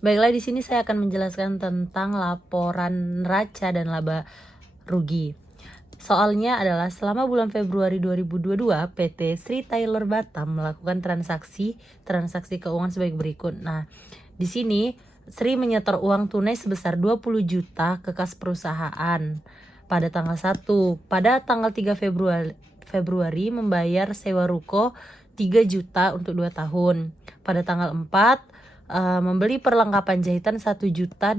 Baiklah, di sini saya akan menjelaskan tentang laporan neraca dan laba rugi. Soalnya adalah selama bulan Februari 2022, PT Sri Tyler Batam melakukan transaksi keuangan sebagai berikut. Nah, di sini Sri menyetor uang tunai sebesar 20 juta ke kas perusahaan pada tanggal 1. Pada tanggal 3 Februari membayar sewa ruko 3 juta untuk 2 tahun. Pada tanggal 4 membeli perlengkapan jahitan 1 juta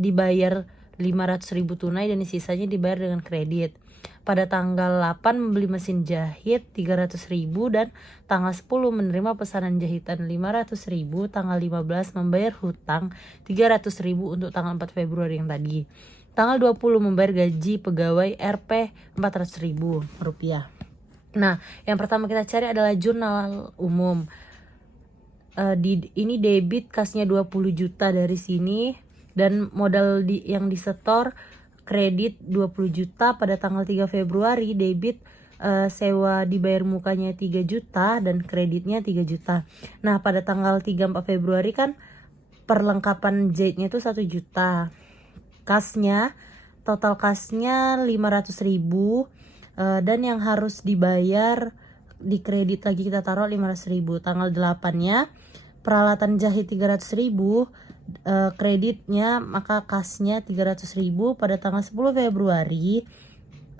dibayar 500.000 tunai dan sisanya dibayar dengan kredit. Pada tanggal 8 membeli mesin jahit 300.000 dan tanggal 10 menerima pesanan jahitan 500.000. Tanggal 15 membayar hutang 300.000 untuk tanggal 4 Februari yang tadi. Tanggal 20 membayar gaji pegawai Rp 400.000 rupiah. Nah, yang pertama kita cari adalah jurnal umum. Ini debit kasnya 20 juta dari sini dan modal yang disetor kredit 20 juta pada tanggal 3 Februari, debit sewa dibayar mukanya 3 juta dan kreditnya 3 juta. Nah, pada tanggal 3-4 Februari kan perlengkapan jahitnya itu 1 juta. Total kasnya 500.000 dan yang harus dibayar di kredit lagi kita taruh 500.000. Tanggal 8-nya peralatan jahit 300.000, kreditnya maka kasnya 300.000. Pada tanggal 10 Februari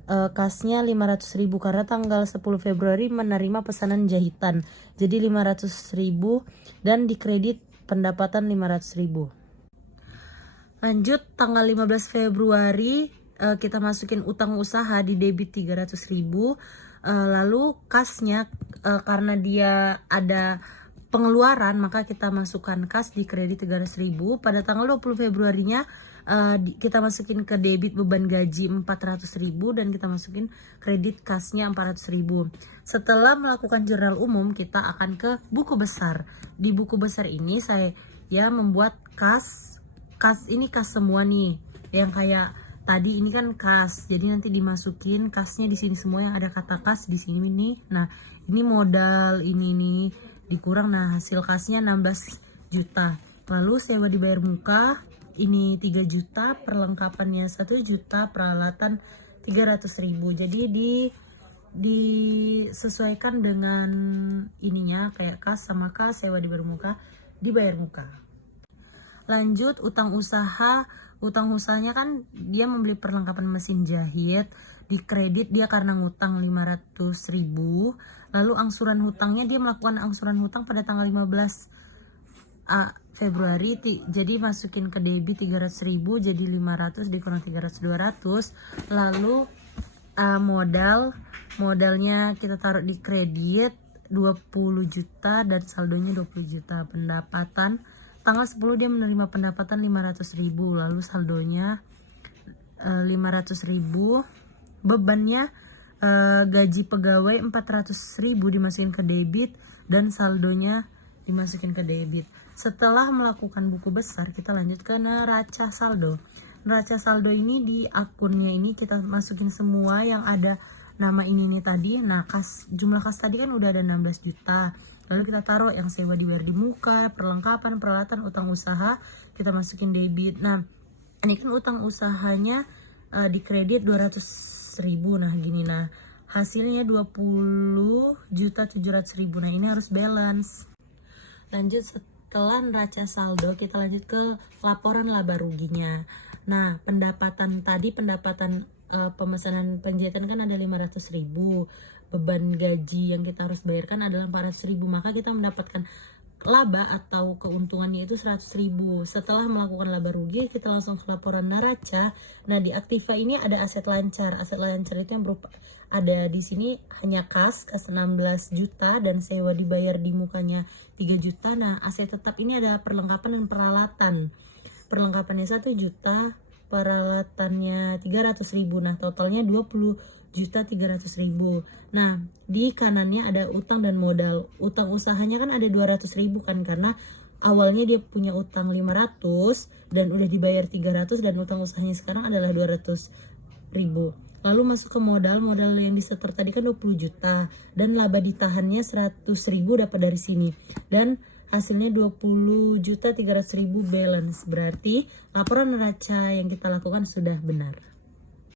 kasnya 500.000 karena tanggal 10 Februari menerima pesanan jahitan, jadi 500.000 dan dikredit pendapatan 500.000. Lanjut tanggal 15 Februari kita masukin utang usaha di debit 300.000. Lalu kasnya karena dia ada pengeluaran maka kita masukkan kas di kredit 300.000. Pada tanggal 20 Februarinya kita masukin ke debit beban gaji 400.000 dan kita masukin kredit kasnya 400.000. Setelah melakukan jurnal umum kita akan ke buku besar. Di buku besar ini saya membuat kas ini kas semua nih, yang kayak tadi ini kan kas, jadi nanti dimasukin kasnya di sini semua yang ada kata kas di sini nih. Nah, ini modal ini nih dikurang, nah hasil kasnya 16 juta. Lalu sewa dibayar muka ini 3 juta, perlengkapannya 1 juta, peralatan 300.000. Jadi disesuaikan dengan ininya kayak kas sama kas, sewa dibayar muka, dibayar muka. Lanjut utang usaha. Utang usahanya kan dia membeli perlengkapan mesin jahit, di kredit dia karena ngutang 500.000. Lalu angsuran hutangnya dia melakukan angsuran hutang pada tanggal 15 Februari, jadi masukin ke debit 300.000, jadi 500 dikurang 300 200. Lalu modalnya kita taruh di kredit 20 juta dan saldonya 20 juta. Pendapatan tanggal 10 dia menerima pendapatan 500.000, lalu saldonya 500.000. Bebannya gaji pegawai 400.000 dimasukin ke debit dan saldonya dimasukin ke debit. Setelah melakukan buku besar kita lanjut ke neraca saldo. Neraca saldo ini di akunnya ini kita masukin semua yang ada nama ini nih tadi. Nah, jumlah kas tadi kan udah ada 16 juta. Lalu kita taruh yang sewa dibayar di muka, perlengkapan, peralatan, utang usaha, kita masukin debit. Nah, ini kan utang usahanya di kredit 200.000. Nah, gini, nah hasilnya 20.700.000. Nah, ini harus balance. Lanjut setelah neraca saldo kita lanjut ke laporan laba ruginya. Nah, pendapatan pemesanan penjahitan kan ada 500.000. Beban gaji yang kita harus bayarkan adalah 400.000, maka kita mendapatkan laba atau keuntungannya itu 100.000. Setelah melakukan laba rugi kita langsung ke laporan neraca. Nah, di aktiva ini ada aset lancar. Aset lancar itu yang berupa ada di sini hanya kas 16 juta dan sewa dibayar di mukanya 3 juta. Nah, aset tetap ini ada perlengkapan dan peralatan. Perlengkapannya 1 juta, peralatannya 300.000. Nah, totalnya 20.300.000. Nah, di kanannya ada utang dan modal. Utang usahanya kan ada 200.000 kan, karena awalnya dia punya utang 500 dan udah dibayar 300 dan utang usahanya sekarang adalah 200.000. Lalu masuk ke modal yang disetor tadi kan 20 juta dan laba ditahannya 100.000 dapat dari sini. Dan hasilnya 20.300.000 balance. Berarti laporan neraca yang kita lakukan sudah benar.